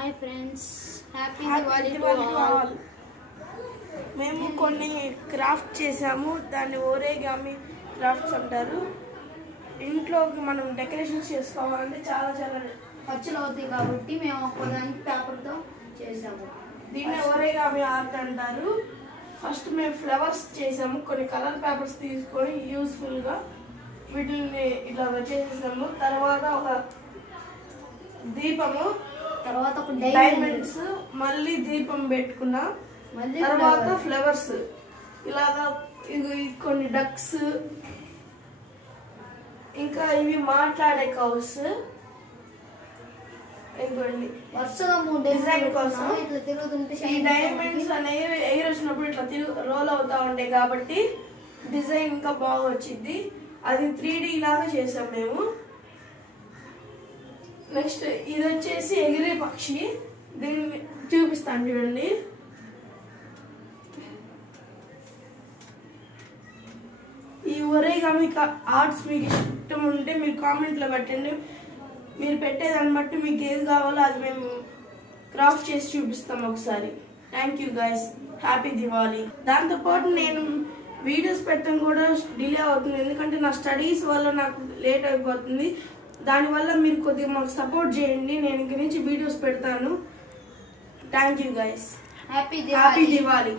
Hi friends, happy Diwali to all. మేము కొన్ని craft చేసాము, దాన్ని ఓరేగామి క్రాఫ్ట్స్ అంటారు. ఇంట్లోకి మనం డెకరేషన్స్ చేసుకోవాలంటే చాలా చాలా ఖర్చులు అవుతాయి కాబట్టి మేము ఒకదానికి పేపర్తో చేసాము. దీన్ని ఓరేగామి ఆర్ట్ అంటారు. ఫస్ట్ మేము ఫ్లవర్స్ చేసాము, కొన్ని కలర్ పేపర్స్ తీసుకొని యూస్ఫుల్గా వీటిని ఇట్లా చేసేసాము. తర్వాత ఒక దీపము, తర్వాత ఒక డైమండ్స్, మళ్ళీ దీపం పెట్టుకున్నా, తర్వాత ఫ్లవర్స్, ఇలాగా కొన్ని డక్స్, ఇంకా ఇవి మాట్లాడే కౌస్. వరుసగా 3 డిజైన్ కోసం ఇట్లా తిరుగుతుంటే ఈ డైమండ్స్ అనేవి ఎయిర్ వచ్చినప్పుడు ఇట్లా రోల్ అవుతా ఉంటాయి కాబట్టి డిజైన్ ఇంకా బాగా వచ్చింది. అది 3D లాగా చేసాం మేము. నెక్స్ట్ ఇది వచ్చేసి ఎగిరే పక్షి, దీన్ని చూపిస్తాను చూడండి. ఈ ఒరేగామి ఆర్ట్స్ మీకు ఇష్టం ఉంటే మీరు కామెంట్లో పెట్టండి. మీరు పెట్టేదాన్ని బట్టి మీకు ఏది కావాలో అది మేము క్రాఫ్ట్ చేసి చూపిస్తాం ఒకసారి. Thank you guys, happy Diwali. దాంతోపాటు నేను వీడియోస్ పెట్టడం కూడా డిలే అవుతుంది, ఎందుకంటే నా స్టడీస్ వల్ల నాకు లేట్ అయిపోతుంది. దానివల్ల మీరు కొద్దిగా మాకు సపోర్ట్ చేయండి, నేను ఇంక నుంచి వీడియోస్ పెడతాను. Thank you guys, happy Diwali.